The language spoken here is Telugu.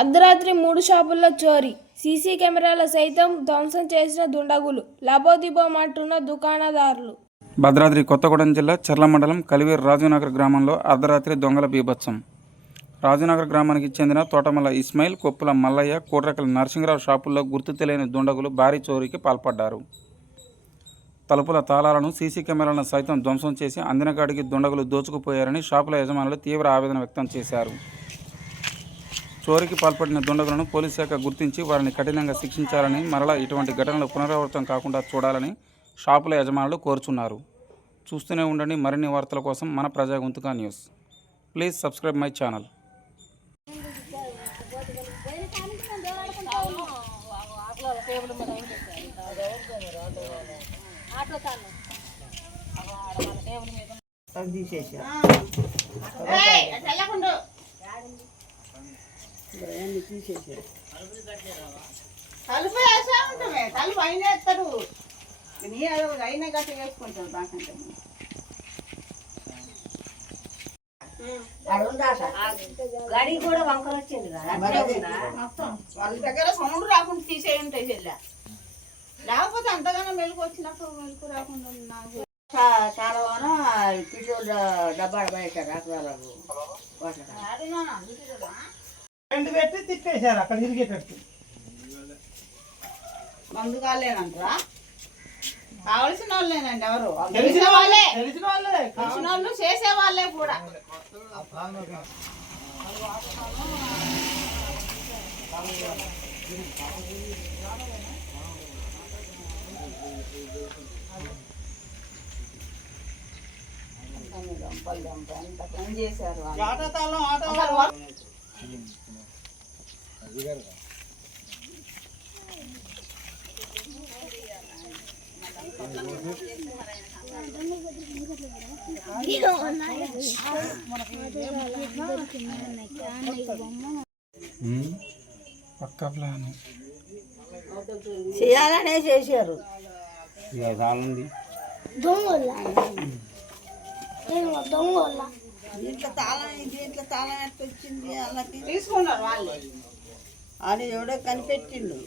అర్ధరాత్రి మూడు షాపుల్లో చోరీ. సీసీ కెమెరాల సైతం ధ్వంసం చేసిన దుండగులు లబోదిబోమంటున్న దుకాణదారులు. భద్రాద్రి కొత్తగూడెం జిల్లా చర్ల మండలం కలివేరు రాజునగర్ గ్రామంలో అర్ధరాత్రి దొంగల బీభత్సం. రాజునగర్ గ్రామానికి చెందిన తోటమల్ల ఇస్మాయిల్ కొప్పుల మల్లయ్య కూడ్రకల నరసింహరావు షాపుల్లో గుర్తు తెలియని దుండగులు భారీ చోరీకి పాల్పడ్డారు. తలుపుల తాళాలను సీసీ కెమెరాలను సైతం ధ్వంసం చేసి అందినగాడికి దుండగులు దోచుకుపోయారని షాపుల యజమానులు తీవ్ర ఆవేదన వ్యక్తం చేశారు. చోరీకి పాల్పడిన దుండగులను పోలీస్ శాఖ గుర్తించి వారిని కఠినంగా శిక్షించాలని మరలా ఇటువంటి ఘటనలు పునరావృతం కాకుండా చూడాలని షాపుల యజమానులు కోరుచున్నారు. చూస్తూనే ఉండండి మరిన్ని వార్తల కోసం మన ప్రజా గొంతుగా news. Please subscribe my channel. అది తీసేసా అన్ని తీసేసా. తలుపు వేసే ఉంటామే తలుపు అయిన వేస్తారు నీ అది అయినా గట్టి వేసుకుంటారు దాకంటే గడి కూడా వంకర వచ్చింది కదా మొత్తం వాళ్ళ దగ్గర సౌండ్ రాకుండా తీసేయి ఉంటాయి చెల్లె. లేకపోతే అంతగానో మెలకు వచ్చినప్పుడు మెలకు రాకుండా నాకు చాలా పిచ్చోళ్ళు డబ్బాలు పడేశారు అక్కడ రెండు పెట్టి తిప్పేశారు అక్కడ తిరిగేటట్టు మందు కాలేనంటరా కావలసిన వాళ్ళేనండి ఎవరు? తెలిసిన తెలిసిన వాళ్ళే తెలిసిన వాళ్ళే. తెలిసిన వాళ్ళు చేసే వాళ్ళే కూడా. ఎంత పని చేశారు పక్క ప్లాన్ చేయాలనే చేశారు అసలు వాళ్ళు- ఇంట్లో తాళం ఇది తాళం వచ్చింది అలా తీసుకున్నారు వాళ్ళు అని ఎవడో కనిపెట్టిండు